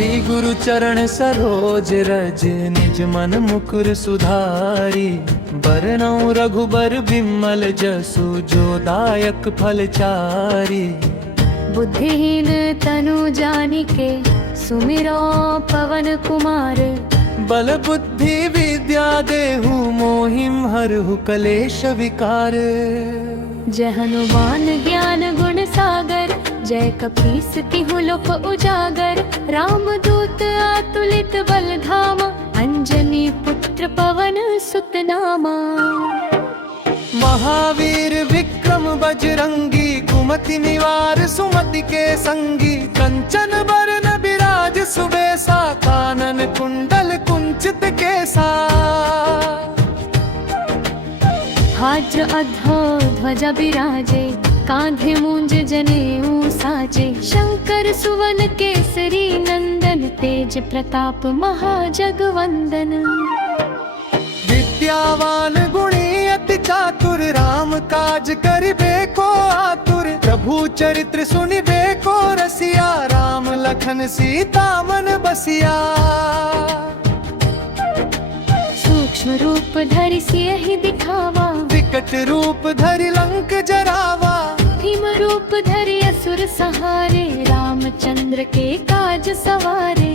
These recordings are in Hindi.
श्री गुरु चरण सरोज रज निज मन मुकुर सुधारी। बरनउँ रघुबर बिमल जसु जो दायक फल चारी। बुद्धिहीन तनु जानिके सुमिरो पवन कुमार। बल बुद्धि विद्या देहु मोहिम हरहु कलेश विकार। जय हनुमान ज्ञान गुण सागर जय कपीस तिहु लोक उजागर। राम दूत अतुलित बल धामा अंजनी पुत्र पवन सुत नामा। महावीर विक्रम बजरंगी कुमति निवार सुमति के संगी। कंचन बरन बिराज सुबेसा कानन कुंडल कुंचित केसा। वज्र अधो ध्वजा बिराजे कांधे मूंज जनेऊ साजे। शंकर सुवन केसरी नंदन तेज प्रताप महाजगवंदन। विद्यावान गुणी अति चातुर राम काज करिबे को आतुर। प्रभु चरित्र सुनिबे को रसिया राम लखन सीता मन बसिया। सूक्ष्म रूप धरि सियहि दिखावा विकट रूप धरि लंक जरावा। भीम रूप धरि असुर सहारे रामचंद्र के काज सवारे।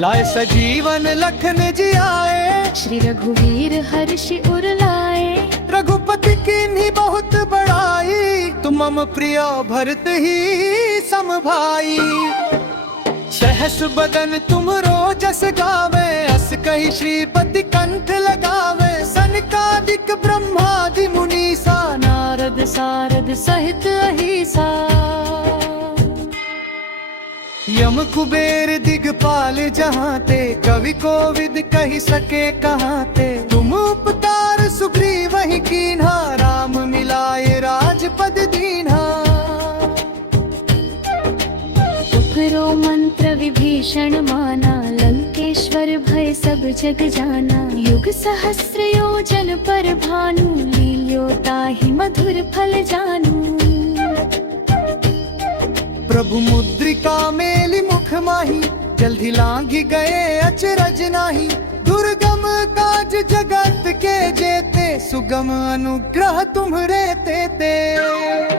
लाए सजीवन लखन जियाए श्री रघुवीर हर्षि उर लाए। रघुपति कीन्ही बहुत बड़ाई तुम मम प्रिय भरत ही सम भाई। सहस बदन तुमरो जस गावे अस कहि श्रीपति कंठ लगावे। सनकादिक ब्रह्मादि मुनीसा नारद सारद सहित अहिसा। यम कुबेर दिगपाल जहाँ ते कवि कोविद कहि सके कहाँ ते। तुम उपकार सुग्रीव ही कीन्हा राम मिलाए राजपद दीन्हा। उपरो मंत्र विभीषण माना लंकेश्वर भय सब जग जाना। युग सहस्र योजन पर भानु लील्यो ताहि मधुर फल जानू। प्रभु मुद्रिका मेलि मुख माही जल्दी लांघि गए अचरज नाही। दुर्गम काज जगत के जेते सुगम अनुग्रह तुम्हरे तेते।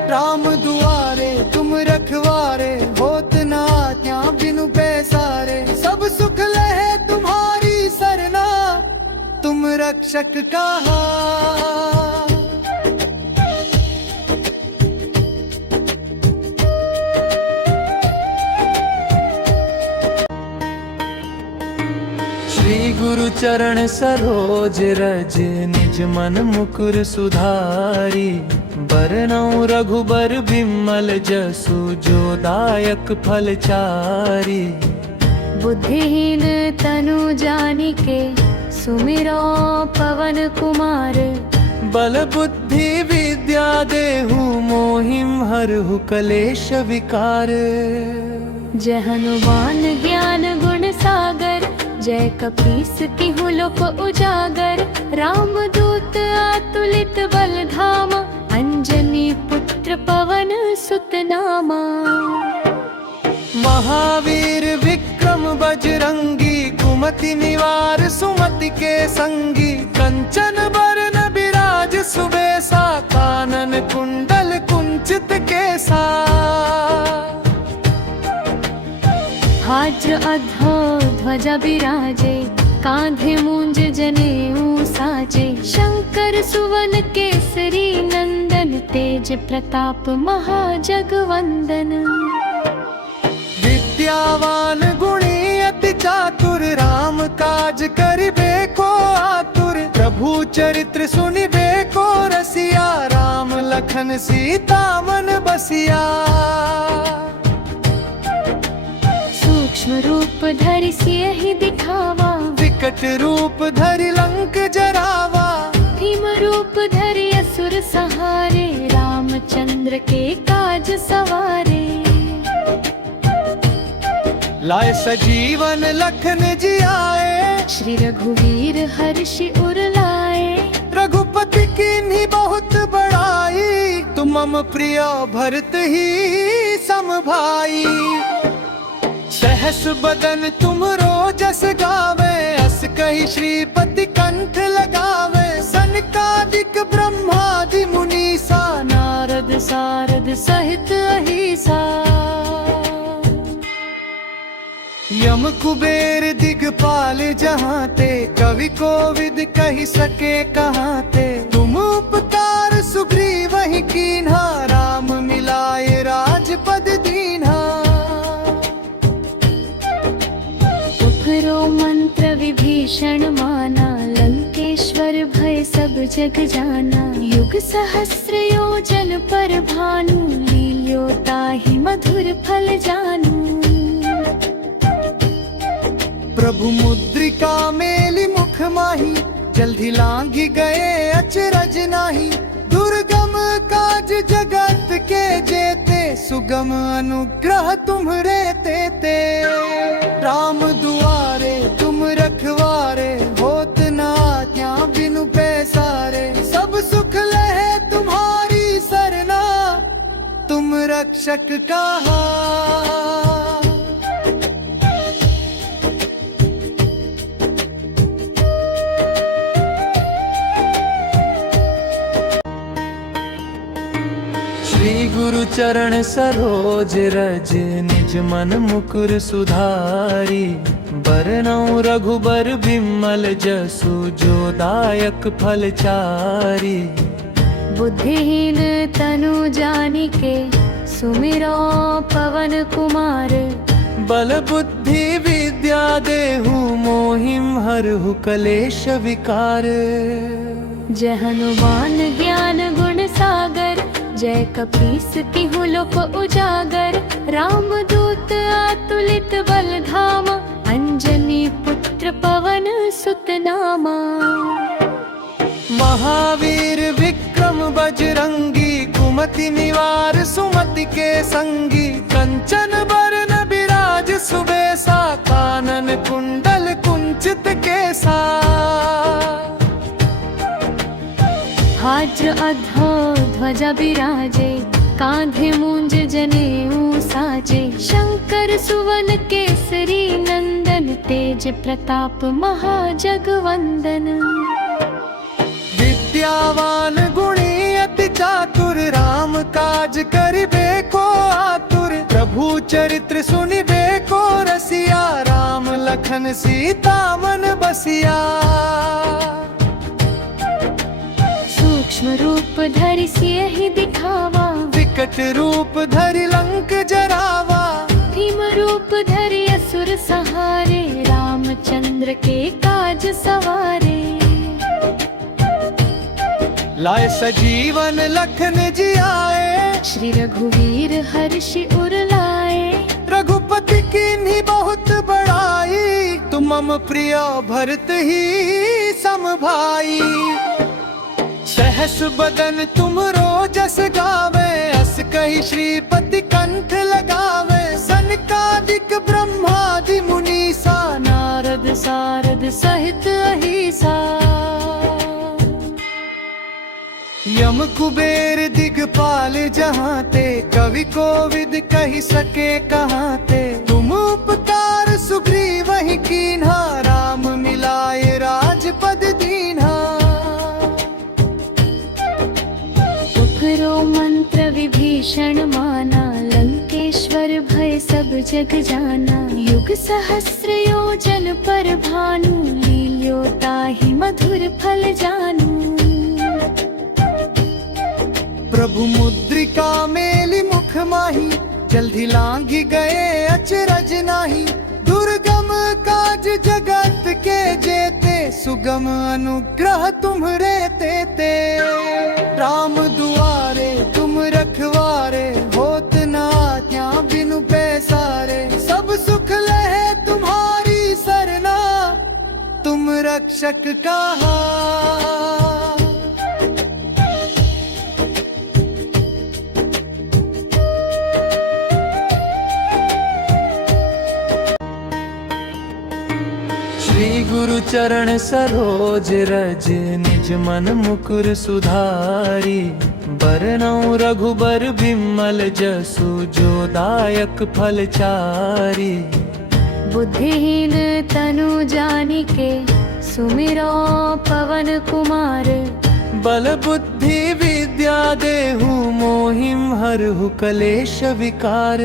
राम दुआरे तुम रखवारे होत न आज्ञा बिनु पैसारे। सब सुख लहे तुम्हारी सरना तुम रक्षक कहा। श्री गुरु चरण सरोज रज निज मन मुकुर सुधारी। बरनउँ रघुबर बिमल जसु जो दायक फल चारी। बुद्धिहीन तनु जानिके सुमिरो पवन कुमार। बल बुद्धि विद्या देहु मोहिम हरहु कलेश विकार। जय हनुमान ज्ञान गुण सागर जय कपीस तिहु लोक उजागर। राम दूत अतुलित बल धामा अंजनी पुत्र पवन सुत नामा। महावीर विक्रम बजरंगी कुमति निवार सुमति के संगी। कंचन बरन बिराज सुबेसा कानन कुंडल कुंचित केसा। वज्र अधो ध्वजा बिराजे कांधे मूंज जनेऊ साजे। शंकर सुवन केसरी नंदन तेज प्रताप महाजगवंदन। विद्यावान गुणी अति चातुर राम काज करिबे को आतुर। प्रभु चरित्र सुनिबे को रसिया राम लखन सीता मन बसिया। सूक्ष्म रूप धरि सियहि दिखावा विकट रूप धरि लंक जरावा। भीम रूप धरि असुर सहारे रामचंद्र के काज सवारे। लाए सजीवन लखन जियाए श्री रघुवीर हर्षि उर लाए। रघुपति कीन्ही बहुत बड़ाई तुम मम प्रिय भरत ही सम भाई। सहस बदन तुमरो जस गावे, अस कही श्रीपति कंठ लगावे। सनकादिक ब्रह्मादि मुनीसा, नारद सारद सहित अहिसा। यम कुबेर दिगपाल जहाँ ते, कवि कोविद कही सके कहाँ ते। तुम उपकार सुग्रीव ही कीन्हा, राम मिलाए राजपद दीन्हा। उफरो मंत्र विभीषण माना, लंकेश्वर भय सब जग जाना। युग सहस्र योजन पर भानु, लील्यो ताहि मधुर फल जानू। प्रभु मुद्रिका मेली मुख माही, जल्दी लांघी गए अचरज नाही। दुर्गम काज जगत के जेते, सुगम अनुग्रह तुम्हरे तेते। राम दुआरे तुम रखवारे, होत न आज्ञा बिनु पैसारे। सब सुख लहे तुम्हारी सरना, तुम रक्षक कहा। श्री गुरु चरण सरोज रज, निज मन मुकुर सुधारी। बरनउँ रघुबर बिमल जसु, जो दायक फल चारी। बुद्धिहीन तनु जानिके, सुमिरो पवन कुमार। बल बुद्धि विद्या देहु, मोहिम हरहु कलेश विकार। जय हनुमान ज्ञान गुण सागर, जय कपीस तिहु लोक उजागर। राम दूत अतुलित बल धामा, अंजनी पुत्र पवन सुत नामा। महावीर विक्रम बजरंगी, कुमति निवार सुमति के संगी। कंचन बरन बिराज सुबेसा, कानन कुंडल कुंचित केसा। वज्र अधो ध्वजा बिराजे, कांधे मूंज जनेऊ साजे। शंकर सुवन केसरी नंदन, तेज प्रताप महाजगवंदन। विद्यावान गुणी अति चातुर, राम काज करिबे को आतुर। प्रभु चरित्र सुनिबे को रसिया, राम लखन सीता मन बसिया। सूक्ष्म रूप धरि सियहि दिखावा, विकट रूप धरि लंक जरावा। भीम रूप धरि असुर सहारे, रामचंद्र के काज सवारे। लाए सजीवन लखन जियाए, श्री रघुवीर हर्षि उर लाए। रघुपति कीन्ही बहुत बड़ाई, तुम मम प्रिय भरत ही सम भाई। सहस बदन तुमरो जस गावे, अस कही श्रीपति कंठ लगावे। सनकादिक ब्रह्मादि मुनीसा, नारद सारद सहित अहिसा। यम कुबेर दिगपाल जहाँ ते, कवि कोविद कही सके कहाँ ते। तुम उपकार सुग्रीव ही कीन्हा, राम मिलाए राजपद दीन्हा। उफरो मंत्र विभीषण माना, लंकेश्वर भय सब जग जाना। युग सहस्र योजन पर भानु, लील्यो ताहि मधुर फल जानू। प्रभु मुद्रिका मेली मुख माही, जल्दी लांघी गए अचरज नाही। दुर्गम काज जगत के जेते, सुगम अनुग्रह तुम्हरे तेते। राम दुआरे तुम रखवारे, होत न आज्ञा बिनु पैसारे। सब सुख लहे तुम्हारी सरना, तुम रक्षक कहा। श्री गुरु चरण सरोज रज, निज मन मुकुर सुधारी। बरनउँ रघुबर बिमल जसु, जो दायक फल चारी। बुद्धिहीन तनु जानिके सुमिरो पवन कुमार। बल बुद्धि विद्या देहु मोहिम हरहु कलेश विकार।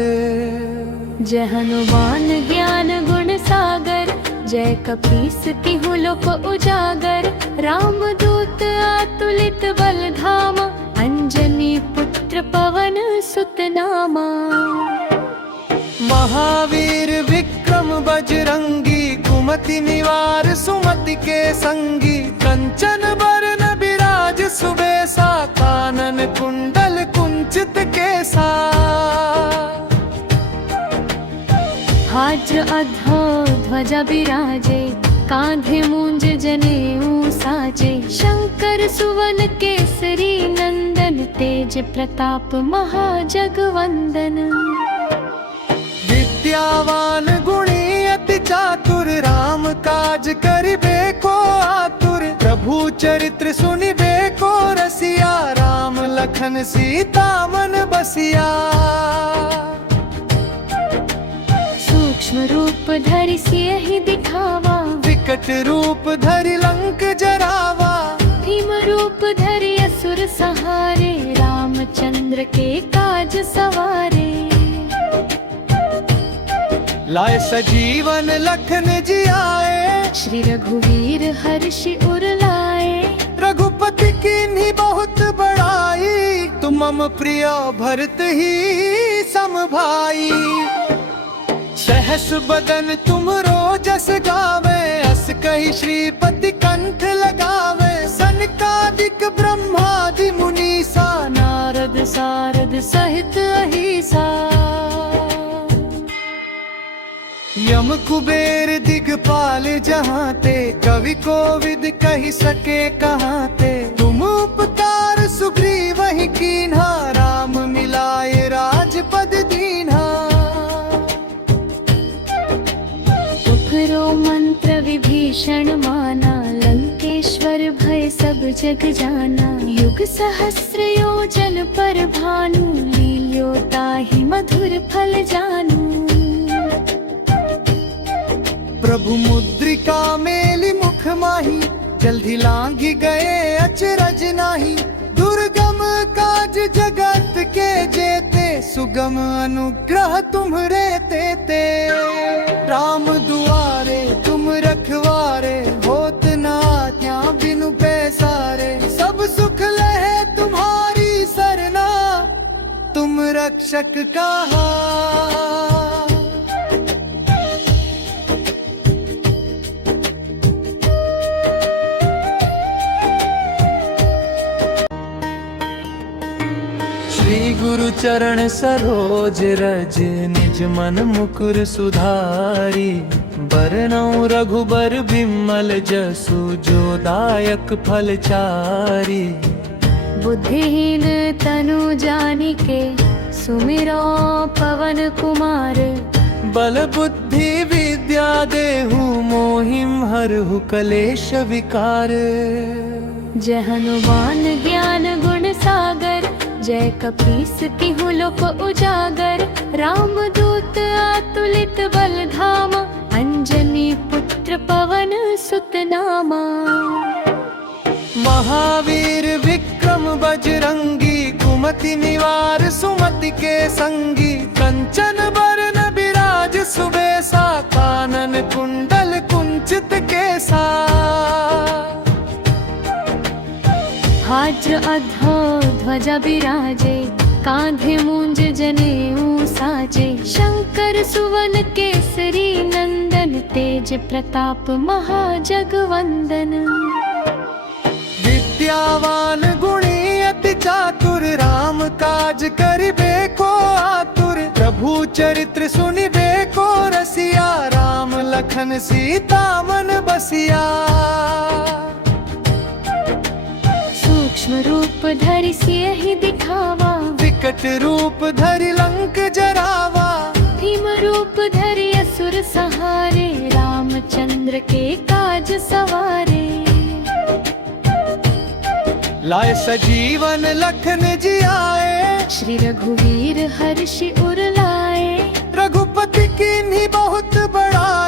जय हनुमान ज्ञान गुण सागर, जय कपीस तिहु लोक उजागर। राम दूत अतुलित बल धामा, अंजनी पुत्र पवन सुत नामा। महावीर विक्रम बजरंगी, कुमति निवार सुमति के संगी। कंचन बरन बिराज सुबेसा, कानन कुंडल कुंचित केसा। वज्र अधो ध्वजा बिराजे, कांधे मूंज जनेऊ साजे। शंकर सुवन केसरी नंदन, तेज प्रताप महाजगवंदन। विद्यावान गुणी अति चातुर, राम काज करिबे को आतुर। प्रभु चरित्र सुनिबे को रसिया, राम लखन सीता मन बसिया। सूक्ष्म रूप धरि सियहि दिखावा, विकट रूप धरि लंक जरावा। भीम रूप धरि असुर सहारे, रामचंद्र के काज सवारे। लाए सजीवन लखन जियाए, श्री रघुवीर हर्षि उर लाए। रघुपति कीन्ही बहुत बड़ाई, तुम मम प्रिय भरत ही सम भाई। सहस बदन तुमरो जस गावे, अस कहि श्रीपति कंठ लगावे। सनकादिक ब्रह्मादि मुनीसा, नारद सारद सहित अहिसा। यम कुबेर दिगपाल जहाँ ते, कवि कोविद कहि सके कहाँ ते। तुम उपकार सुग्रीव ही कीन्हा, राम मिलाए राजपद दीन्हा। उपरो मंत्र विभीषण माना, लंकेश्वर भय सब जग जाना। युग सहस्र योजन पर भानु, लील्यो ताहि मधुर फल जानू। प्रभु मुद्रिका मेलि मुख माही, जल्दी लांघि गए अचरज नाही। दुर्गम काज जगत के जेते, सुगम अनुग्रह तुम्हरे तेते। राम दुआरे तुम रखवारे, होत न आज्ञा बिनु पैसारे। सब सुख लहे तुम्हारी सरना, तुम रक्षक कहा। श्री गुरु चरण सरोज रज, निज मन मुकुर सुधारी। बरनउँ रघुबर बिमल जसु, जो दायक फल चारी। बुद्धिहीन तनु जानिके, सुमिरो पवन कुमार। बल बुद्धि विद्या देहु मोहिम हरहु कलेश विकार। जय हनुमान ज्ञान गुण सागर, जय कपीस तिहु लोक उजागर। राम दूत अतुलित बल धामा, अंजनी पुत्र पवन सुत नामा। महावीर विक्रम बजरंगी, कुमति निवार सुमति के संगी। कंचन बरन बिराज सुबेसा, कानन कुंडल कुंचित केसा। वज्र अधो ध्वजा बिराजे, कांधे मूंज जनेऊ साजे। शंकर सुवन केसरी नंदन, तेज प्रताप महाजगवंदन। विद्यावान गुणी अति चातुर, राम काज करिबे को आतुर। प्रभु चरित्र सुनिबे को रसिया, राम लखन सीता मन बसिया। सूक्ष्म रूप धरि सियहि दिखावा, विकट रूप धरि लंक जरावा। भीम रूप धरि असुर सहारे, रामचंद्र के काज सवारे। लाए सजीवन लखन जियाए, श्री रघुवीर हर्षि उर लाए। रघुपति कीन्ही बहुत बड़ाई।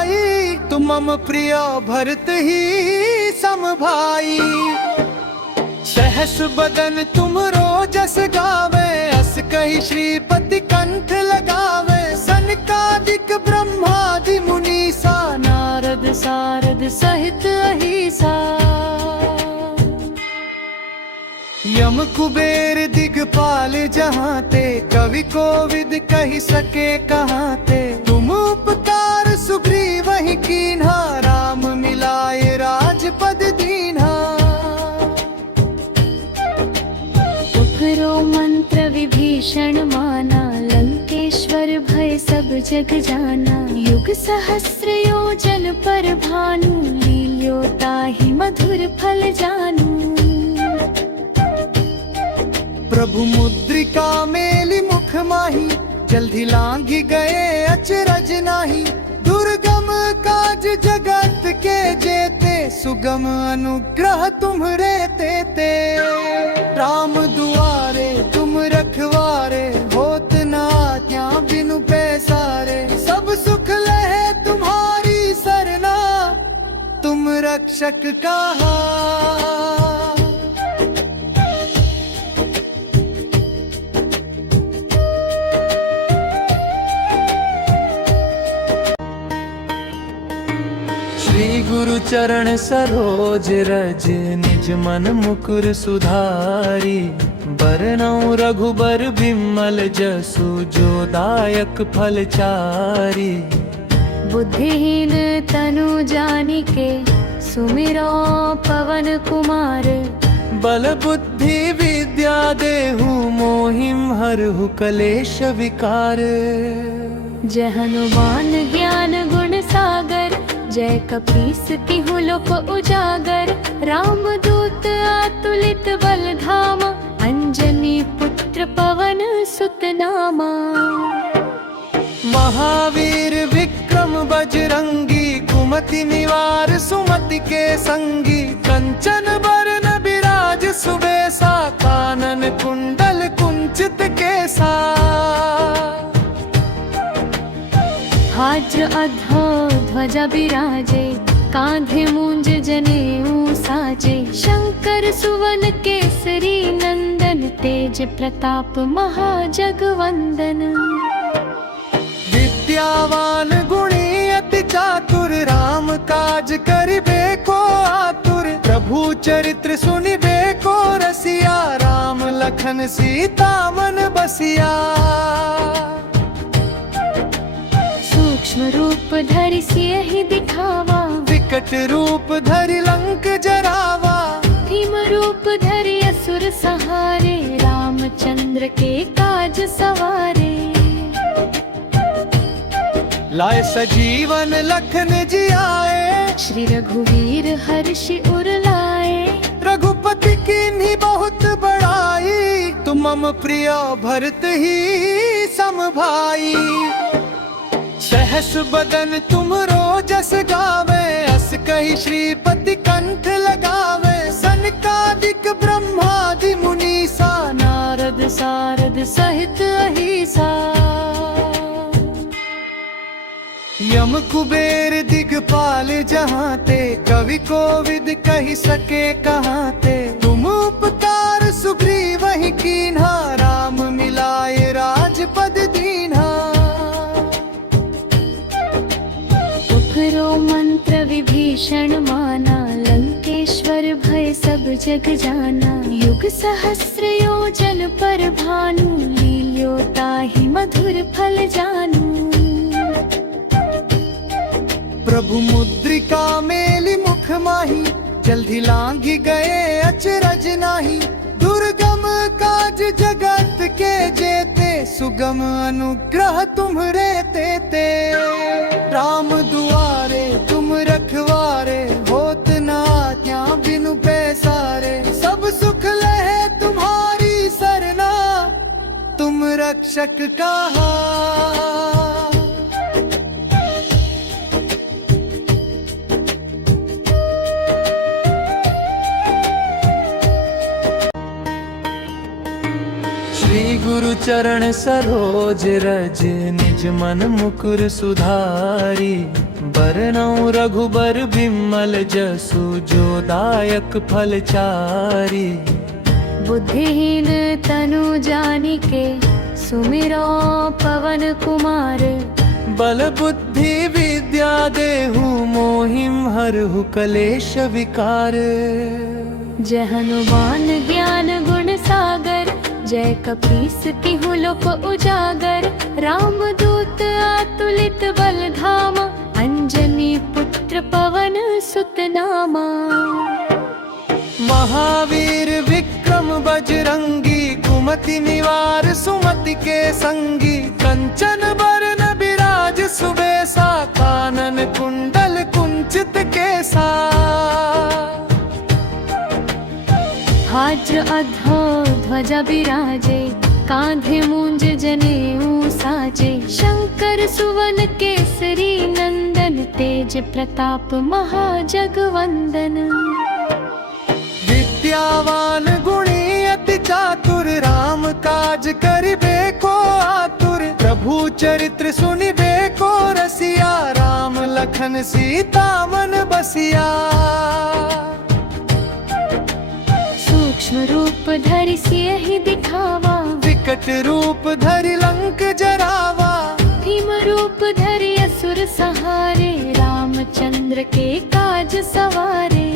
मम प्रिय भरत ही सम भाई। सहस बदन तुमरो जस गावे, अस कही श्रीपति कंठ लगावे। सनकादिक ब्रह्मादि मुनीसा, नारद सारद सहित अहिसा। यम कुबेर दिगपाल जहाँ ते, कवि कोविद कही सके कहाँ ते। तुम उपकार सुग्रीव ही कीन्हा, राम मिलाए राजपद दीन्हा। उपरो मंत्र विभीषण माना, लंकेश्वर भय सब जग जाना। युग सहस्र योजन पर भानु, लील्यो ताहि मधुर फल जानू। प्रभु मुद्रिका मेली मुख माही, जल्दी लांघी गए अचरज नाही। दुर्गम काज जगत के जेते, सुगम अनुग्रह तुम्हरे तेते। राम दुआरे तुम रखवारे, होत न आज्ञा बिनु पैसारे। सब सुख लहे तुम्हारी सरना, तुम रक्षक कहा। श्री गुरु चरण सरोज रज, निज मन मुकुर सुधारी। बरनउँ रघुबर बिमल जसु, जो दायक फल चारी। बुद्धिहीन तनु जानिके, सुमिरो पवन कुमार। बल बुद्धि विद्या देहु, मोहिम हरहु कलेश विकार। जय हनुमान ज्ञान गुण सागर, जय कपीस तिहुँ लोक उजागर। राम दूत अतुलित बल धामा, अंजनी पुत्र पवन सुत नामा। महावीर विक्रम बजरंगी, कुमति निवार सुमति के संगी। कंचन बरन बिराज सुबेसा, कानन कुंडल कुंचित केसा। वज्र अधो ध्वजा बिराजे, कांधे मूंज जनेऊ साजे। शंकर सुवन केसरी नंदन, तेज प्रताप महाजगवंदन। विद्यावान गुणी अति चातुर, राम काज करिबे को आतुर। प्रभु चरित्र सुनिबे को रसिया, राम लखन सीता मन बसिया। सूक्ष्म रूप धरि सियहि दिखावा, विकट रूप धरि लंक जरावा। भीम रूप धरि असुर सहारे, रामचंद्र के काज सवारे। लाए सजीवन लखन जियाए, श्री रघुवीर हर्षि उर लाए। रघुपति कीन्ही बहुत बड़ाई, तुम मम प्रिय भरत ही सम भाई। सहस बदन तुमरो जस गावे, अस कही श्रीपति कंठ लगावे। सनकादिक ब्रह्मादि मुनीसा, नारद सारद सहित अहिसा। यम कुबेर दिगपाल जहाँ ते, कवि कोविद कही सके कहाँ ते। तुम उपकार सुग्रीव ही कीन्हा, राम मिलाए राजपद दीन्हा। उपरो मंत्र विभीषण माना, लंकेश्वर भय सब जग जाना। युग सहस्र योजन पर भानु, लील्यो ताहि मधुर फल जानू। प्रभु मुद्रिका मेली मुख माही, जल्दी लांघी गए अचरज नाही। दुर्गम काज जगत के जेते, सुगम अनुग्रह तुम्हरे तेते। राम दुआरे तुम रखवारे, होत न आज्ञा बिनु पैसारे। सब सुख लहे तुम्हारी सरना, तुम रक्षक कहा। श्री गुरु गुरु चरण सरोज रज निज मन मुकुर सुधारी। बरनउँ रघुबर बिमल जसु जो दायक फल चारी। बुद्धिहीन तनु जानिके सुमिरो पवन कुमार। बल बुद्धि विद्या देहु मोहिम हरहु कलेश विकार। जय हनुमान ज्ञान गुण सागर, जय कपीस तिहु लोक उजागर। राम दूत अतुलित बल धामा, अंजनी पुत्र पवन सुत नामा। महावीर विक्रम बजरंगी, कुमति निवार सुमति के संगी। कंचन बरन बिराज सुबेसा, कानन कुंडल कुंचित केसा। वज्र अधो ध्वजा बिराजे, कांधे मूंज जनेऊ साजे। शंकर सुवन केसरी नंदन, तेज प्रताप महाजगवंदन। विद्यावान गुणी अति चातुर, राम काज करिबे को आतुर। प्रभु चरित्र सुनिबे को रसिया, राम लखन सीता मन बसिया। सूक्ष्म रूप धरि सियहि दिखावा, विकट रूप धरि लंक जरावा। भीम रूप धरि असुर सहारे, रामचंद्र के काज सवारे।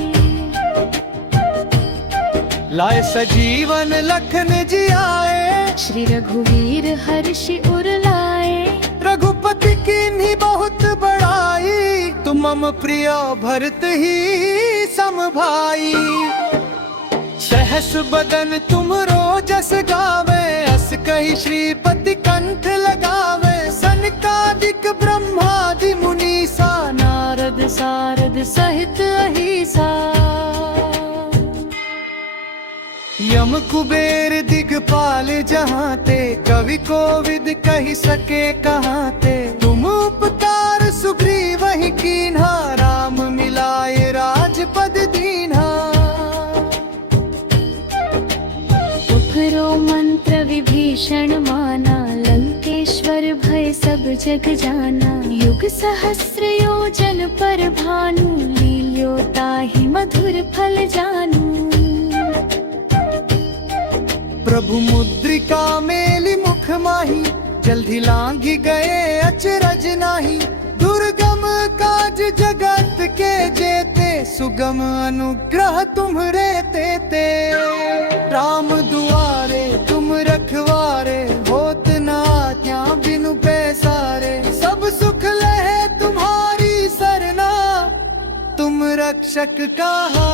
लाए सजीवन लखन जियाए, श्री रघुवीर हर्षि उर लाए। रघुपति कीन्ही बहुत बड़ाई, तुम मम प्रिय भरत ही सम भाई। सहस बदन तुमरो जस गावे, अस कहि श्रीपति कंठ लगावे। सनकादिक ब्रह्मादि मुनीसा, नारद सारद सहित अहिसा। यम कुबेर दिगपाल जहाँ ते, कवि कोविद कहि सके कहाँ ते। तुम उपकार सुग्रीव ही कीन्हा, राम मिलाए राजपद दीन्हा। उपरो मंत्र विभीषण माना, लंकेश्वर भय सब जग जाना। युग सहस्र योजन पर भानु, लील्यो ताहि मधुर फल जानू। प्रभु मुद्रिका मेलि मुख माही, जल्दी लांघि गए अचरज नाही। दुर्गम काज जगत के जेते, सुगम अनुग्रह तुम्हरे तेते। राम दुआरे तुम रखवारे, होत न आज्ञा बिनु पैसारे। सब सुख लहे तुम्हारी सरना, तुम रक्षक कहा।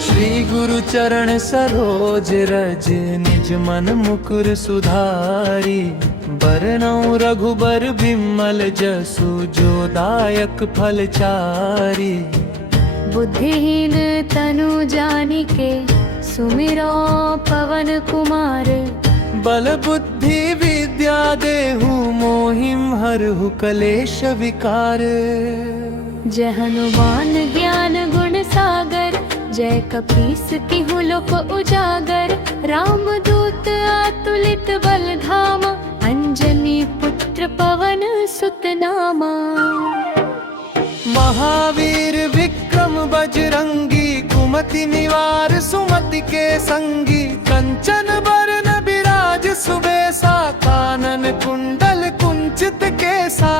श्री गुरु चरण सरोज रज निज मन मुकुर सुधारी। बरनउँ रघुबर बिमल जसु जो दायक फल चारी। बुद्धिहीन तनु जानिके सुमिरो पवन कुमार। बल बुद्धि विद्या देहु मोहिम हरहु कलेश विकार। जय हनुमान ज्ञान गुण सागर, जय कपीस तिहु लोक उजागर। राम दूत अतुलित बल धामा, अंजनी पुत्र पवन सुत नामा। महावीर विक्रम बजरंगी, कुमति निवार सुमति के संगी। कंचन बरन बिराज सुबेसा, कानन कुंडल कुंचित केसा।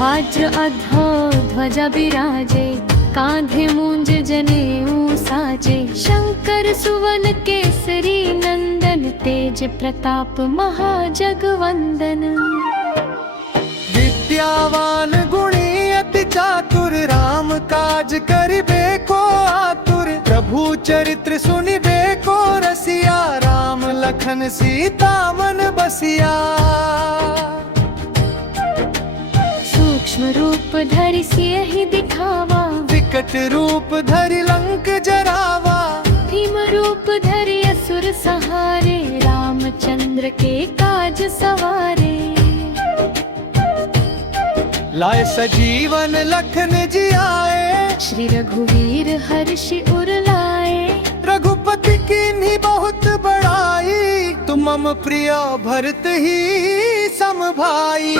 वज्र अधो ध्वजा बिराजे, कांधे मूंज जनेऊ साजे। शंकर सुवन केसरी नंदन, तेज प्रताप महाजगवंदन। विद्यावान गुणी अति चातुर, राम काज करिबे को आतुर। प्रभु चरित्र सुनिबे को रसिया, राम लखन सीता मन बसिया। सूक्ष्म रूप धरि सियहि दिखावा, विकट रूप धरि लंक जरावा। भीम रूप धरि असुर सुर सहारे, रामचंद्र के काज सवारे। लाए सजीवन लखन जी आए, श्री रघुवीर हर्षि उर लाए। रघुपति की बहुत बड़ाई, तुम मम प्रिय भरत ही सम भाई।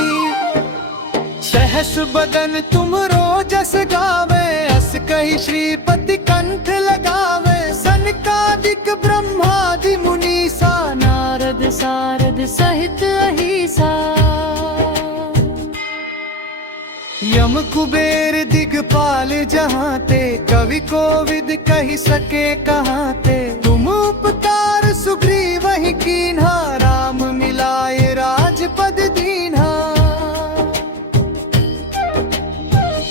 सहस बदन तुम रोजस गावे, अस कही श्रीपति कंठ लगावे। सनकादिक ब्रह्मादि मुनीसा, नारद सारद सहित अहिसा। यम कुबेर दिगपाल जहाँ ते, कवि कोविद कही सके कहाँ ते। तुम उपकार सुग्रीव ही कीन्हा, राम मिलाए राजपद दीन्हा।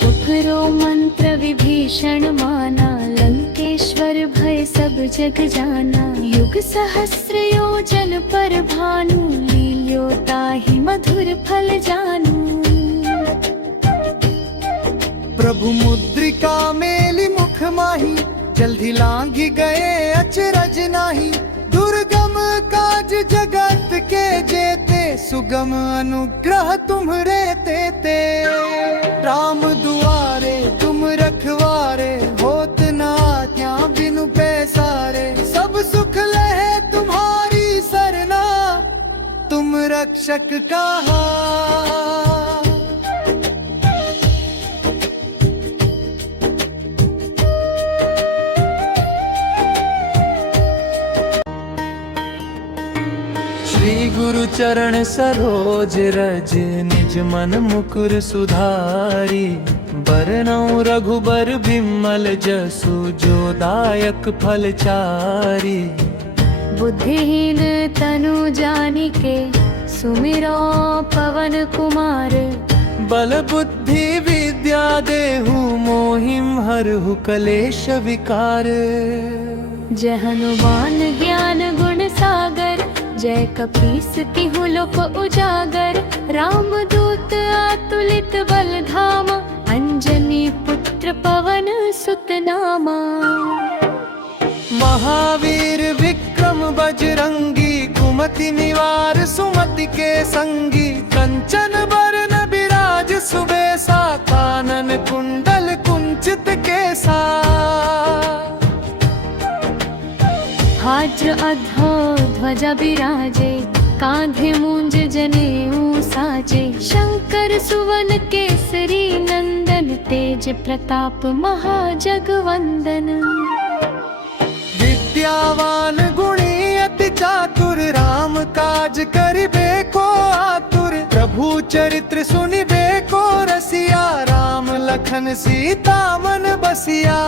उपरो मंत्र विभीषण माना, लंकेश्वर भय सब जग जाना। युग सहस्र योजन पर भानु, लील्यो ताहि मधुर फल जानू। प्रभु मुद्रिका मेली मुख माही, जल्दी लांघी गए अचरज नाही। दुर्गम काज जगत के जेते, सुगम अनुग्रह तुम्हरे तेते। राम दुआरे तुम रखवारे, होत न आज्ञा बिनु पैसारे। सब सुख लहे तुम्हारी सरना, तुम रक्षक कहा। श्री गुरु चरण सरोज रज, निज मन मुकुर सुधारी। बरनउँ रघुबर बिमल जसु, जो दायक फल चारी। बुद्धिहीन तनु जानिके, सुमिरो पवन कुमार। बल बुद्धि विद्या देहु, मोहिम हरहु कलेश विकार। जय हनुमान ज्ञान गुण सागर, जय कपीस तिहु लोक उजागर। राम दूत अतुलित बल धामा, अंजनी पुत्र पवन सुत नामा। महावीर विक्रम बजरंगी, कुमति निवार सुमति के संगी। कंचन बरन बिराज सुबेसा, कानन कुंडल कुंचित केसा। वज्र अधो ध्वजा बिराजे, कांधे मूंज जनेऊ साजे। शंकर सुवन केसरी नंदन, तेज प्रताप महाजगवंदन। विद्यावान गुणी अति चातुर, राम काज करिबे को आतुर। प्रभु चरित्र सुनिबे को रसिया, राम लखन सीता मन बसिया।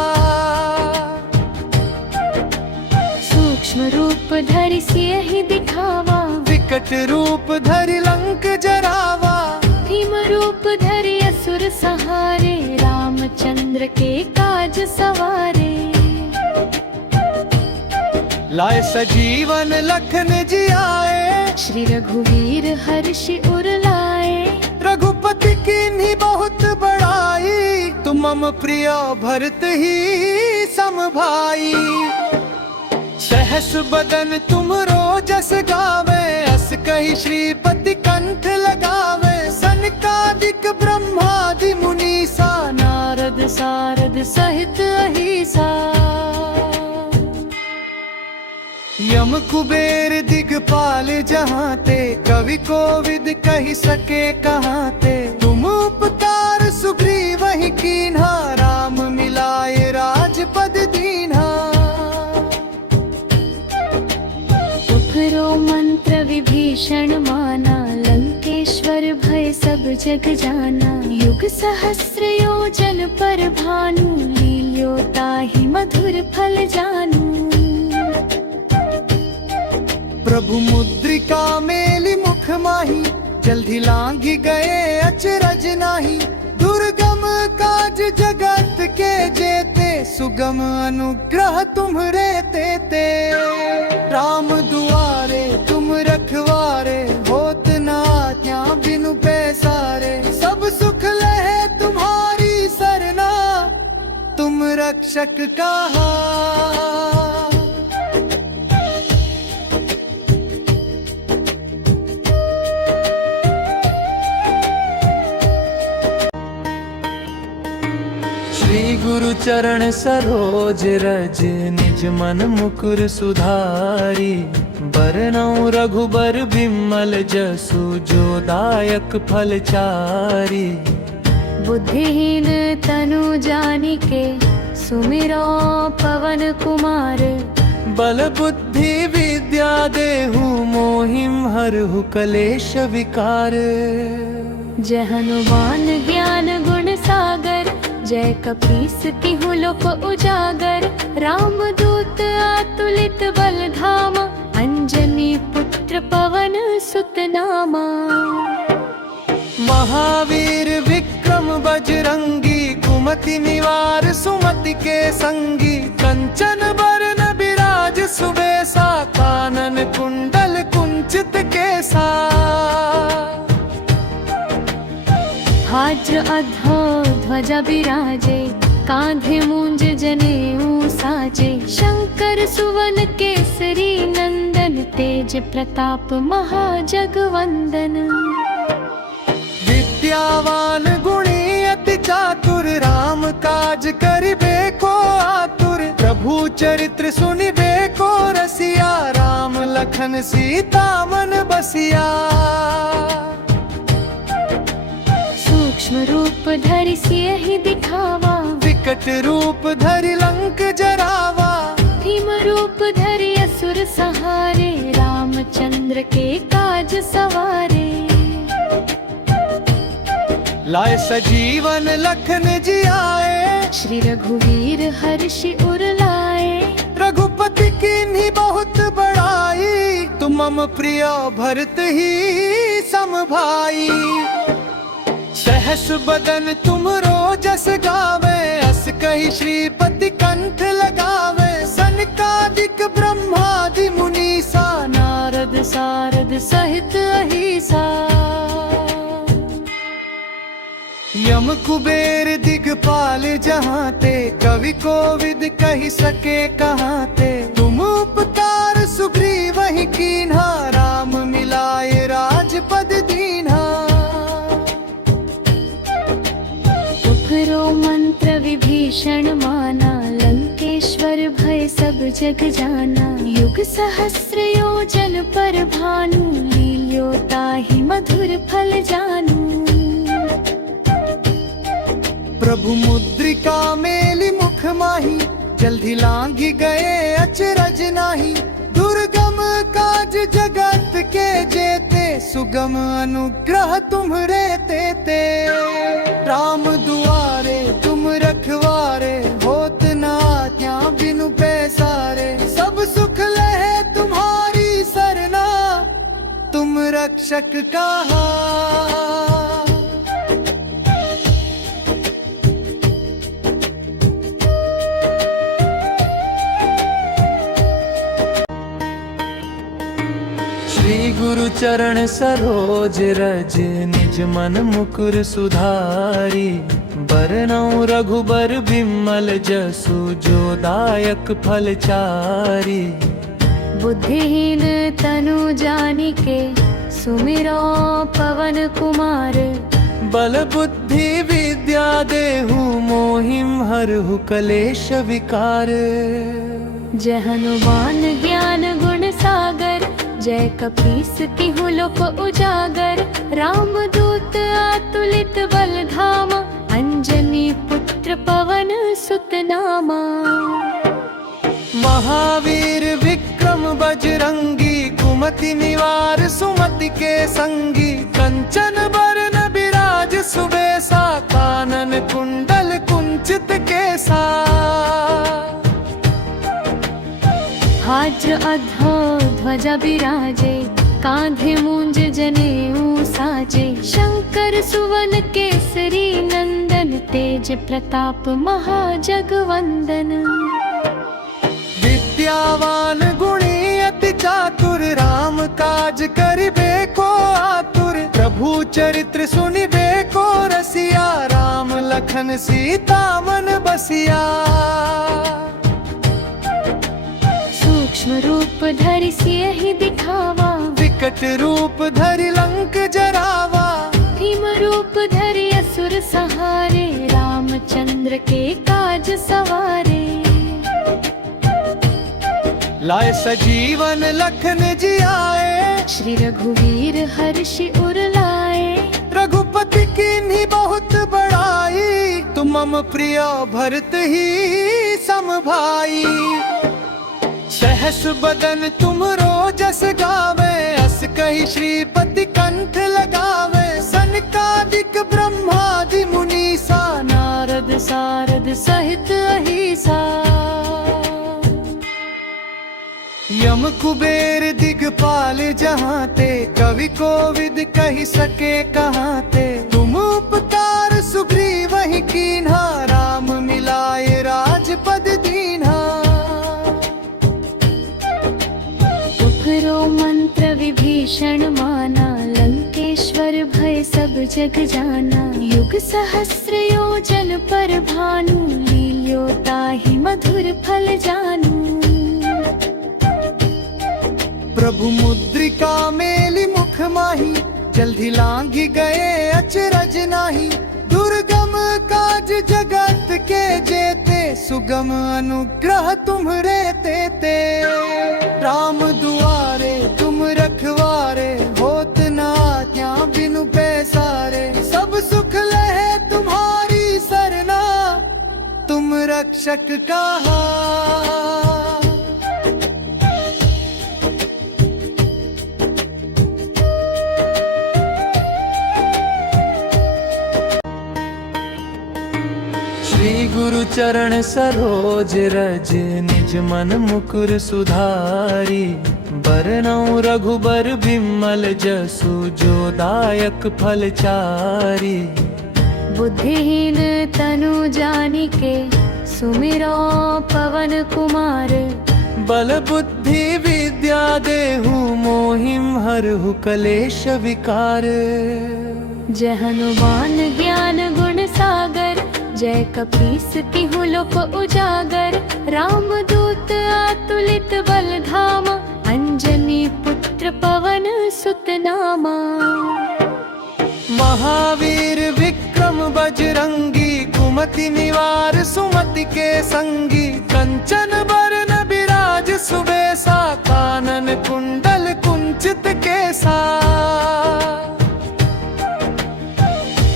सूक्ष्म रूप धरि सियहि दिखावा, विकट रूप धरि लंक जरावा। भीम रूप धरि असुर सहारे, रामचंद्र के काज सवारे। लाए सजीवन लखन जी आए, श्री रघुवीर हर्षि उर लाए। रघुपति कीन्ही बहुत बड़ाई, तुम मम प्रिय भरत ही सम भाई। सहस बदन तुम रोजस गावे, अस कही श्रीपति कंठ लगावे। सनकादिक ब्रह्मादि मुनीसा, नारद सारद सहित अहिसा। यम कुबेर दिगपाल जहाँ ते, कवि कोविद कही सके कहाँ ते। तुम उपकार सुग्रीव ही कीन्हा, राम मिलाए राजपद दीन्हा। उपरो मंत्र विभीषण माना, लंकेश्वर भय सब जग जाना। युग सहस्र योजन पर भानु, लील्यो ताहि मधुर फल जानू। प्रभु मुद्रिका मेली मुख माही, जल्दी लांघी गए अचरज नाही। दुर्गम काज जगत के जेते, सुगम अनुग्रह तुम्हरे तेते। राम दुआरे तुम रखवारे, होत न आज्ञा बिनु पैसारे। सब सुख लहे तुम्हारी सरना, तुम रक्षक कहा। श्री गुरु चरण सरोज रज निज मन मुकुर सुधारी, बरनउँ रघुबर बिमल जसु जो दायक फल चारी। बुद्धिहीन तनु जानिके सुमिरो पवन कुमार, बल बुद्धि विद्या देहु मोहिम हरहु कलेश विकार। जय हनुमान ज्ञान गुण सागर, जय कपीस तिहुँ लोक उजागर। राम दूत अतुलित बल धामा, अंजनी पुत्र पवन सुत नामा। महावीर विक्रम बजरंगी, कुमति निवार सुमति के संगी। कंचन बरन बिराज सुबेसा, कानन कुंडल कुंचित केसा। वज्र अधो ध्वजा बिराजे, कांधे मूंज जनेऊ साजे। शंकर सुवन केसरी नंदन, तेज प्रताप महाजगवंदन। विद्यावान गुणी अति चातुर, राम काज करिबे को आतुर। प्रभु चरित्र सुनिबे को रसिया, राम लखन सीता मन बसिया। सूक्ष्म रूप धरि सियहि दिखावा, विकट रूप धरि लंक जरावा। भीम रूप धरि असुर सहारे, रामचंद्र के काज सवारे। लाए सजीवन लखन जियाए, श्री रघुवीर हर्षि उर लाए। रघुपति कीन्ही बहुत बड़ाई, तुम मम प्रिय भरत ही सम भाई। सहस बदन तुम रोजस गावे, अस कहि श्रीपति कंठ लगावे। सनकादिक ब्रह्मादि मुनीसा, नारद सारद सहित अहिसा। यम कुबेर दिगपाल जहाँ ते, कवि कोविद कहि सके कहाँ ते। तुम उपकार सुग्रीवहि कीन्हा, राम मिलाए राजपद दीन्हा। तुमरो मंत्र विभीषण माना, लंकेश्वर भय सब जग जाना। युग सहस्र योजन पर भानु, लील्यो ताहि मधुर फल जानू। प्रभु मुद्रिका मेलि मुख माही, जल्दी लांघि गए अचरज नाही। दुर्गम काज जगत के जेते, सुगम अनुग्रह तुम्हरे तेते। राम दुआरे तुम रखवारे, होत न आज्ञा बिनु पैसारे। सब सुख लहे तुम्हारी सरना, तुम रक्षक कहा। श्री गुरु चरण सरोज रज निज मन मुकुर सुधारी। बरनउँ रघुबर बिमल जसु जो दायक फल चारी। बुद्धिहीन तनु जानिके सुमिरो पवन कुमार। बल बुद्धि विद्या देहु मोहिम हरहु कलेश विकार। जय हनुमान ज्ञान गुण सागर, जय कपीस तिहुँ लोक उजागर। राम दूत अतुलित बल धामा, अंजनी पुत्र पवन सुत नामा। महावीर विक्रम बजरंगी, कुमति निवार सुमति के संगी। कंचन बरन बिराज सुबेसा, कानन कुंडल कुंचित केसा। वज्र अधो ध्वजा बिराजे, कांधे मूंज जनेऊ साजे। शंकर सुवन केसरी नंदन, तेज प्रताप महाजगवंदन। विद्यावान गुणी अति चातुर, राम काज करिबे को आतुर। प्रभु चरित्र सुनिबे को रसिया, राम लखन सीता मन बसिया। सूक्ष्म रूप धरि सियहि दिखावा, विकट रूप धरि लंक जरावा। भीम रूप धरि असुर सहारे, रामचंद्र के काज सवारे। लाए सजीवन लखन जी आए, श्री रघुवीर हर्षि उर लाए। रघुपति की बहुत बड़ाई, तुम मम प्रिय भरत ही सम भाई। सहस बदन तुम रोजस गावे, अस कही श्रीपति कंठ लगावे। सनकादिक ब्रह्मादि मुनीसा, नारद सारद सहित अहिसा। यम कुबेर दिगपाल जहाँ ते, कवि कोविद कही सके कहाँ ते। तुम उपकार सुग्रीव ही कीन्हा, राम मिलाए राजपद दीन्हा। उपरो मंत्र विभीषण माना, लंकेश्वर भय सब जग जाना। युग सहस्र योजन पर भानु, लील्यो ताहि मधुर फल जानू। प्रभु मुद्रिका मेली मुख माही, जल्दी लांघी गए अचरज नाही। दुर्गम काज जगत के जेते, सुगम अनुग्रह तुम्हरे तेते। राम दुआरे तुम रखवारे, होत न आज्ञा बिनु पैसारे। सब सुख लहे तुम्हारी सरना, तुम रक्षक कहा। श्री गुरु चरण सरोज रज, निज मन मुकुर सुधारी। बरनउँ रघुबर बिमल जसु, जो दायक फल चारी। बुद्धिहीन तनु जानिके, सुमिरो पवन कुमार। बल बुद्धि विद्या देहु, मोहिम हरहु कलेश विकार। जय हनुमान ज्ञान गुण सागर, जय कपीस तिहुँ लोक उजागर। राम दूत अतुलित बल धामा, अंजनी पुत्र पवन सुत नामा। महावीर विक्रम बजरंगी, कुमति निवार सुमति के संगी। कंचन बरन बिराज सुबेसा, कानन कुंडल कुंचित केसा।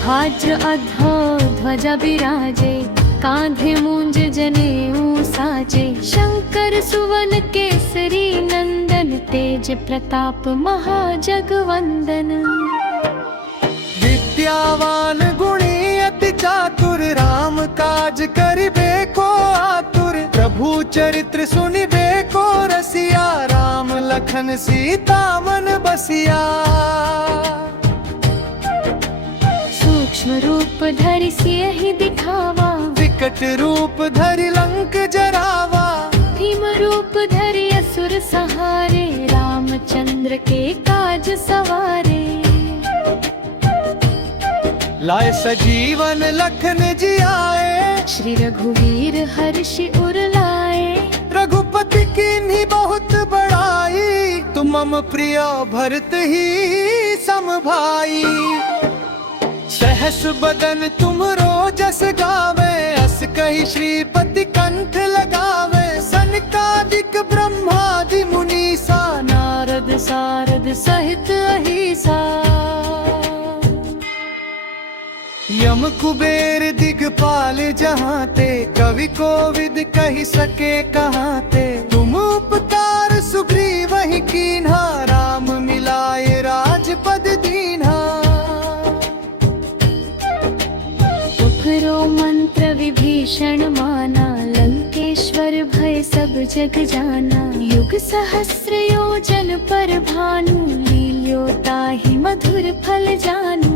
वज्र अधो ध्वजा बिराजे, कांधे मूंज जनेऊ साजे। शंकर सुवन केसरी नंदन, तेज प्रताप महाजगवंदन। विद्यावान गुणी अति चातुर, राम काज करिबे को आतुर। प्रभु चरित्र सुनिबे को रसिया, राम लखन सीता मन बसिया। सूक्ष्म रूप धरि सियहि दिखावा, विकट रूप धरि लंक जरावा। भीम रूप धरि असुर सहारे, रामचंद्र के काज सवारे। लाए सजीवन लखन जी आए, श्री रघुवीर हर्षि उर लाए। रघुपति कीन्ही बहुत बड़ाई, तुम मम प्रिय भरत ही सम भाई। सहस बदन तुम रोजस गावे, अस कही श्रीपति कंठ लगावे। सनकादिक ब्रह्मादि मुनीसा, नारद सारद सहित अहिसा। यम कुबेर दिगपाल जहाँ ते, कवि कोविद कही सके कहाँ ते। तुम उपकार सुग्रीव ही कीन्हा, राम मिलाए राजपद दीन्हा। उपरो मंत्र विभीषण माना, लंकेश्वर भय सब जग जाना। युग सहस्र योजन पर भानु, लील्यो ताहि मधुर फल जानू।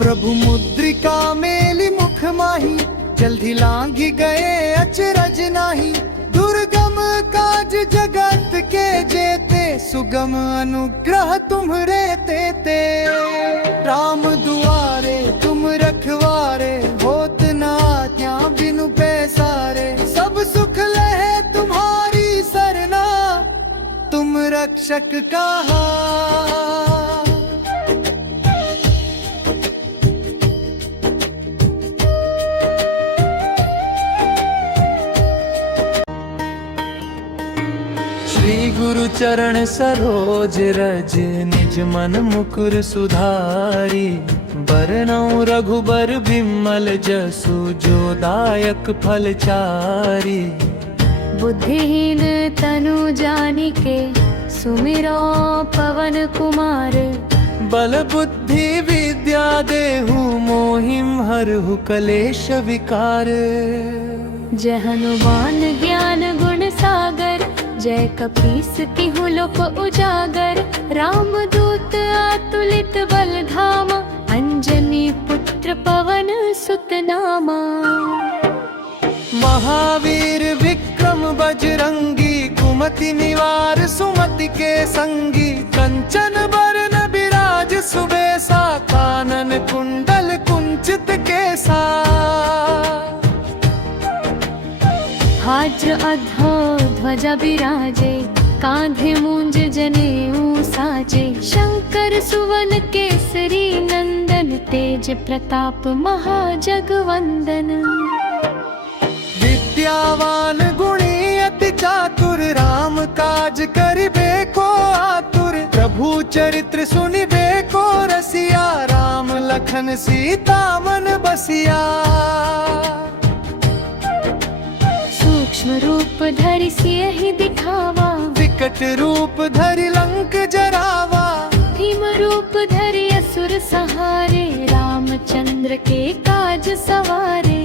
प्रभु मुद्रिका मेली मुख माही, जल्दी लांघी गए अचरज नाही। दुर्गम काज जगत के जेते, सुगम अनुग्रह तुम्हरे तेते। राम दुआरे तुम रखवारे, होत न आज्ञा बिनु पैसारे। सब सुख लहे तुम्हारी सरना, तुम रक्षक कहा। चरण सरोज रज निज मन मुकुर सुधारी। बरनउँ रघुबर बिमल जसु जो दायक फल चारी। बुद्धिहीन तनु जानिके सुमिरो पवन कुमार। बल बुद्धि विद्या देहु मोहिम हरहु कलेश विकार। जय हनुमान ज्ञान गुण सागर जय कपीस तिहु लोक उजागर। राम दूत अतुलित बल धामा अंजनी पुत्र पवन सुत नामा। महावीर विक्रम बजरंगी कुमति निवार सुमति के संगी। कंचन बरन बिराज सुबेसा कानन कुंडल कुंचित केसा। हाथ अधो ध्वजा बिराजे कांधे मूंज जनेऊ साजे। शंकर सुवन केसरी नंदन तेज प्रताप महाजगवंदन। विद्यावान गुणी अति चातुर राम काज करिबे को आतुर। प्रभु चरित्र सुनिबे को रसिया राम लखन सीता मन बसिया। सूक्ष्म रूप धरि सियहि दिखावा विकट रूप धरि लंक जरावा। भीम रूप धरि असुर सहारे रामचंद्र के काज सवारे।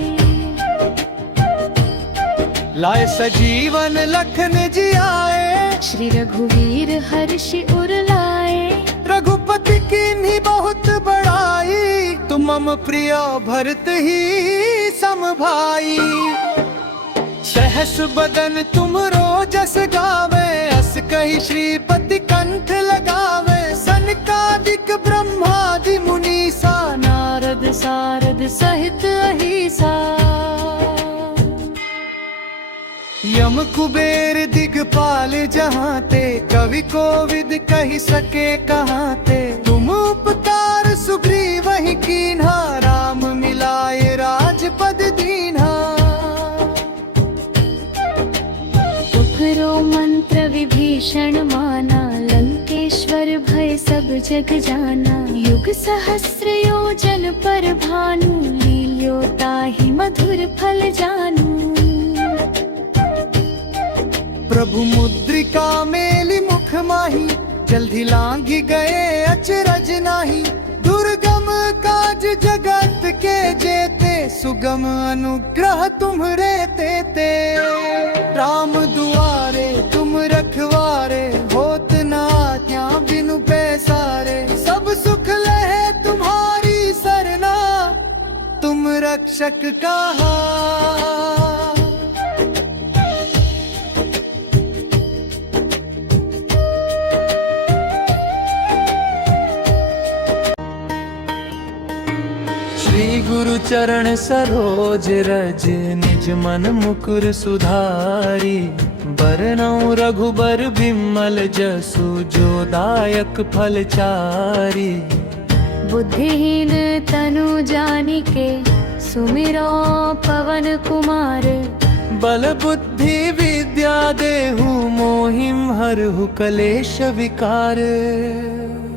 लाए सजीवन लखन जियाए श्री रघुवीर हर्षि उर लाए। रघुपति कीन्ही बहुत बड़ाई तुम मम प्रिय भरत ही सम भाई। सहस बदन तुम रोजस गावे अस कही श्रीपति कंठ लगावे। सनकादिक ब्रह्मादि मुनीसा नारद सारद सहित अहिसा। यम कुबेर दिगपाल जहाँ ते कवि कोविद कही सके कहाँ ते। तुम उपकार सुग्रीव ही कीन्हा राम मिलाए राजपद दीन्हा। उठरो मंत्र विभीषण माना लंकेश्वर भय सब जग जाना। युग सहस्र योजन पर भानु लील्यो ताहि मधुर फल जानू। प्रभु मुद्रिका मेली मुख माही जल्दी लांघी गए अचरज नाही। दुर्गम काज जगत के जेते सुगम अनुग्रह तुम्हरे तेते। राम दुआरे तुम रखवारे होत न आज्ञा बिनु पैसारे। सब सुख लहे तुम्हारी सरना तुम रक्षक कहा। श्री गुरु चरण सरोज रज निज मन मुकुर सुधारी। बरनउँ रघुबर बिमल जसु जो दायक फल चारी। बुद्धिहीन तनु जानिके सुमिरो पवन कुमार। बल बुद्धि विद्या देहु मोहिम हरहु कलेश विकार।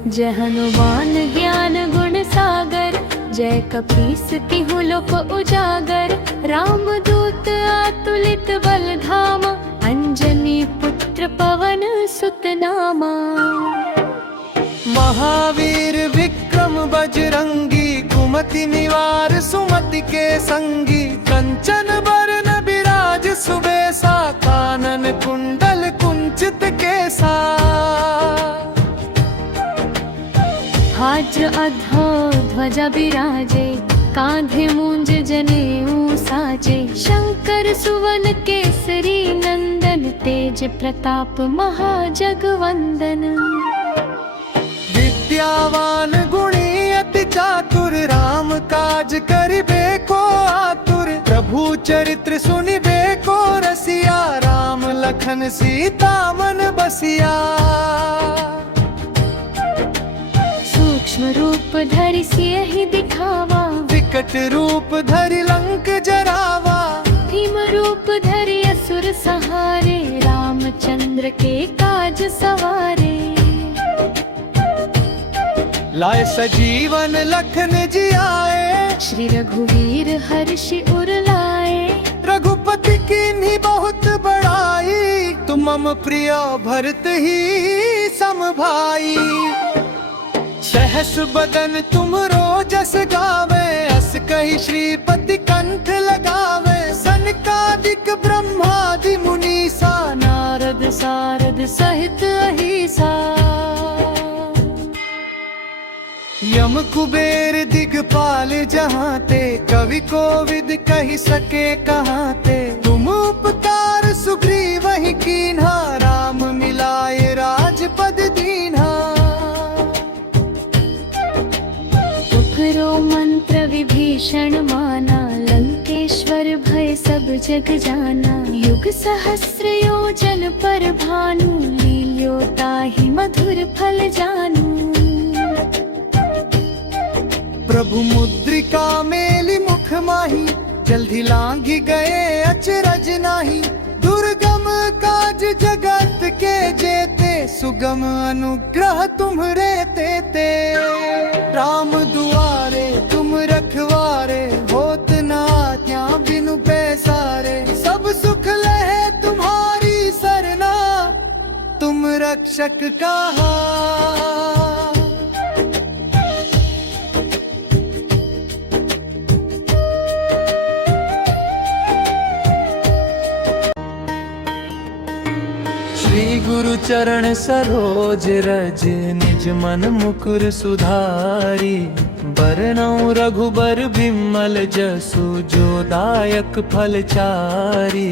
जय हनुमान ज्ञान गुण सागर जय कपीस तिहु लोक उजागर। राम दूत अतुलित बल धामा अंजनी पुत्र पवन सुत नामा। महावीर विक्रम बजरंगी कुमति निवार सुमति के संगी। कंचन बरन बिराज सुबेसा कानन कुंडल कुंचित केसा। हाथ अधो ध्वजा बिराजे कांधे मूंज जनेऊ साजे। शंकर सुवन केसरी नंदन तेज प्रताप महाजगवंदन। विद्यावान गुणी अति चातुर राम काज करिबे को आतुर। प्रभु चरित्र सुनिबे को रसिया राम लखन सीता मन बसिया। सूक्ष्म रूप धरि सियहि दिखावा विकट रूप धरि लंक जरावा। भीम रूप धरि असुर सहारे राम रामचंद्र के काज सवारे। लाए सजीवन लखन जी आए, श्री रघुवीर हर्षि उर लाए। रघुपति की बहुत बड़ाई, तुम मम प्रिय भरत ही सम भाई। सहस बदन तुम रोजस गावे, अस कही श्रीपति कंठ लगावे। सनकादिक ब्रह्मादि मुनीसा, नारद सारद सहित अहिसा। यम कुबेर दिगपाल जहाँ ते, कवि कोविद कही सके कहाँ ते। तुम उपकार सुग्रीव ही कीन्हा, राम मिलाए राजपद दीन्हा। उपरो मंत्र विभीषण माना, लंकेश्वर भय सब जग जाना। युग सहस्र योजन पर भानु, लील्यो ताहि मधुर फल जानू। प्रभु मुद्रिका मेली मुख माही, जल्दी लांघी गए अचरज नाही। दुर्गम काज जगत के जेते, सुगम अनुग्रह तुम्हरे तेते। राम दुआरे तुम रखवारे, होत न आज्ञा बिनु पैसारे। सब सुख लहे तुम्हारी सरना, तुम रक्षक कहा। श्री गुरु चरण सरोज रज, निज मन मुकुर सुधारी। बरनउँ रघुबर बिमल जसु, जो दायक फल चारी।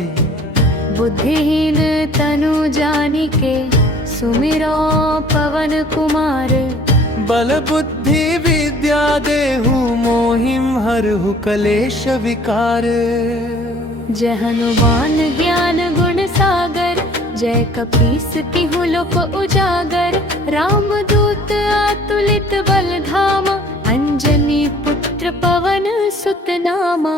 बुद्धिहीन तनु जानिके, सुमिरो पवन कुमार। बल बुद्धि विद्या देहु, मोहिम हरहु कलेश विकार। जय हनुमान ज्ञान गुण सागर, जय कपीस तिहु लोक उजागर। राम दूत अतुलित बल धामा, अंजनी पुत्र पवन सुत नामा।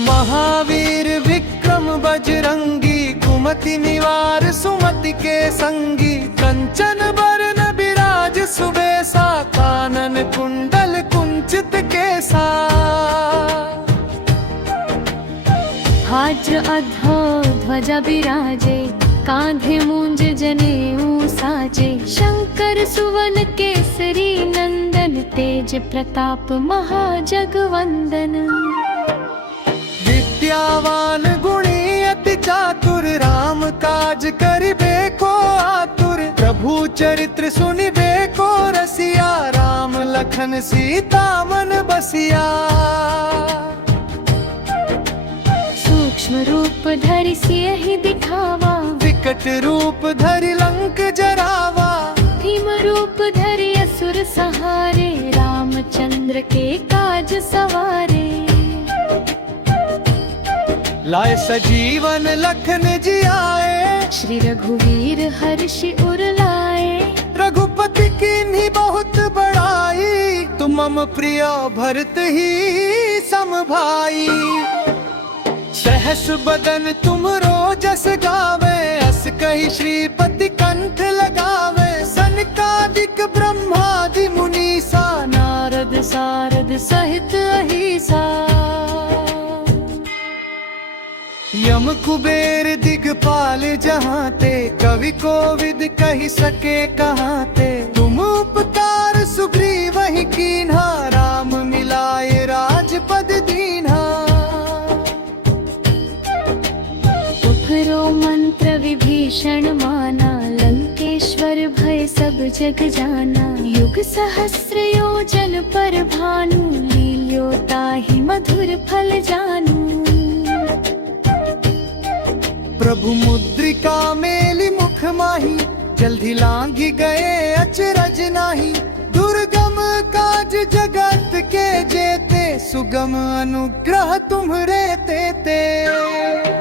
महावीर विक्रम बजरंगी, कुमति निवार सुमति के संगी। कंचन बरन बिराज सुबेसा, कानन कुंडल कुंचित केसा। वज्र अधो ध्वजा बिराजे, कांधे मूंज जनेऊ साजे। शंकर सुवन केसरी नंदन, तेज प्रताप महाजगवंदन। विद्यावान गुणी अति चातुर, राम काज करिबे को आतुर। प्रभु चरित्र सुनिबे को रसिया, राम लखन सीता मन बसिया। सूक्ष्म रूप धरि सियहि दिखावा, विकट रूप धरि लंक जरावा। भीम रूप धरि असुर सहारे, रामचंद्र के काज सवारे। लाए सजीवन लखन जी आए, श्री रघुवीर हर्षि उर लाए। रघुपति कीन्ही बहुत बड़ाई, तुम मम प्रिय भरत ही सम भाई। सहस बदन तुम रोजस गावे, अस कही श्रीपति कंठ लगावे। सनकादिक ब्रह्मादि मुनीसा, नारद सारद सहित अहिसा। यम कुबेर दिगपाल जहाँ ते, कवि कोविद कही सके कहाँ ते। तुम उपकार सुग्रीव ही कीन्हा, राम मिलाए राजपद दीन्हा। उपरो मंत्र विभीषण माना, लंकेश्वर भय सब जग जाना। युग सहस्र योजन पर भानु, लील्यो ताहि मधुर फल जानू। प्रभु मुद्रिका मेली मुख माही, जल्दी लांघी गए अचरज नाही। दुर्गम काज जगत के जेते, सुगम अनुग्रह तुम्हरे तेते।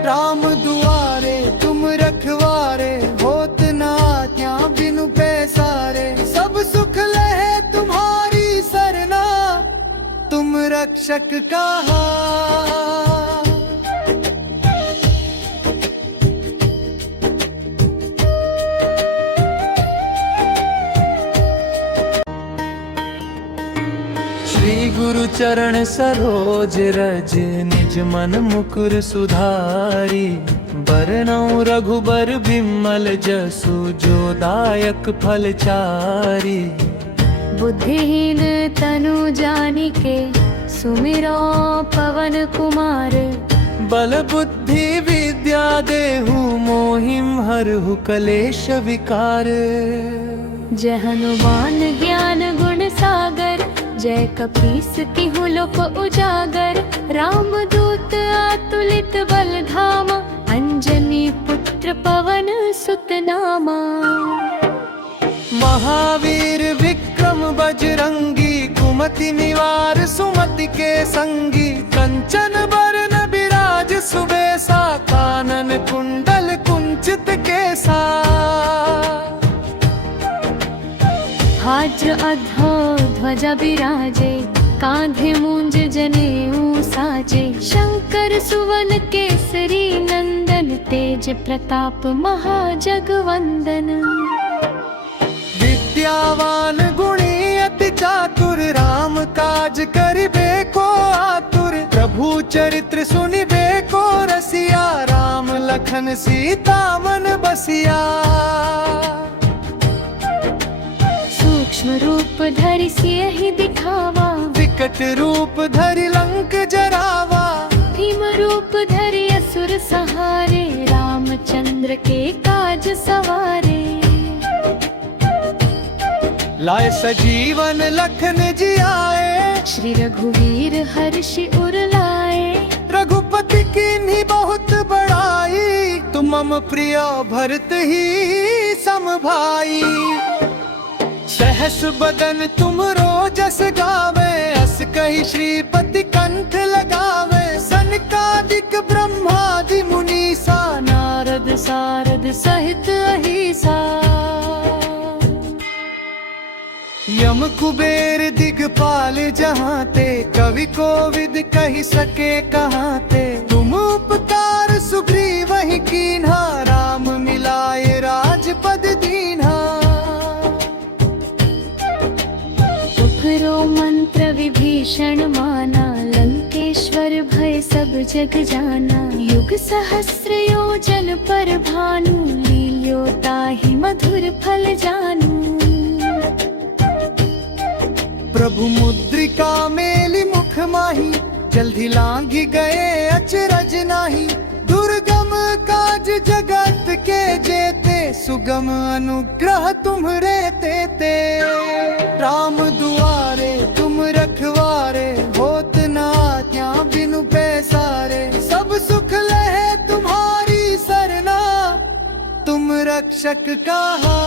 राम दुआरे तुम रखवारे, होत न आज्ञा बिनु पैसारे। सब सुख लहे तुम्हारी सरना, तुम रक्षक कहा। श्री गुरु चरण सरोज रज निज मन मुकुर सुधारी बरनउँ रघुबर बिमल जसु जो दायक फल चारी। बुद्धिहीन तनु जानिके सुमिरो पवन कुमार बल बुद्धि विद्या देहु मोहिम हरहु कलेश विकार। जय हनुमान ज्ञान गुण सागर जय कपीस तिहु लोक उजागर। राम दूत अतुलित बल धामा अंजनी पुत्र पवन सुत नामा। महावीर विक्रम बजरंगी कुमति निवार सुमति के संगी। कंचन बरन बिराज सुबेसा कानन कुंडल कुंचित केसा। हाथ अधो ध्वजा बिराजे कांधे मूंज जनेऊ साजे। शंकर सुवन केसरी नंदन तेज प्रताप महाजगवंदन। विद्यावान गुणी अति चातुर राम काज करिबे को आतुर। प्रभु चरित्र सुनिबे को रसिया राम लखन सीता मन बसिया। सूक्ष्म रूप धरि सियहि दिखावा विकट रूप धरि लंक जरावा। भीम रूप धरि असुर सहारे रामचंद्र के काज सवारे। लाए सजीवन लखन जियाए श्री रघुवीर हर्षि उर लाए। रघुपति कीन्ही बहुत बड़ाई तुम मम प्रिय भरत ही सम भाई। सहस बदन तुम रोजस गावे अस कहि श्रीपति कंठ लगावे। सनकादिक ब्रह्मादि मुनीसा नारद सारद सहित अहिसा। यम कुबेर दिगपाल जहाँ ते कवि कोविद कहि सके कहाँ ते। तुम उपकार सुग्रीव ही कीन्हा राम मिलाए राजपद दीन्हा। उपरो मंत्र विभीषण माना लंकेश्वर भय सब जग जाना। युग सहस्र योजन पर भानु लील्यो ताहि मधुर फल जानू। प्रभु मुद्रिका मेलि मुख माही जल्दी लांघि गए अचरज नाही। दुर्गम काज जगत के जेते सुगम अनुग्रह तुम्हरे तेते। राम दुआरे तुम रखवारे होत न आज्ञा बिनु पैसारे। सब सुख लहे तुम्हारी सरना तुम रक्षक कहा।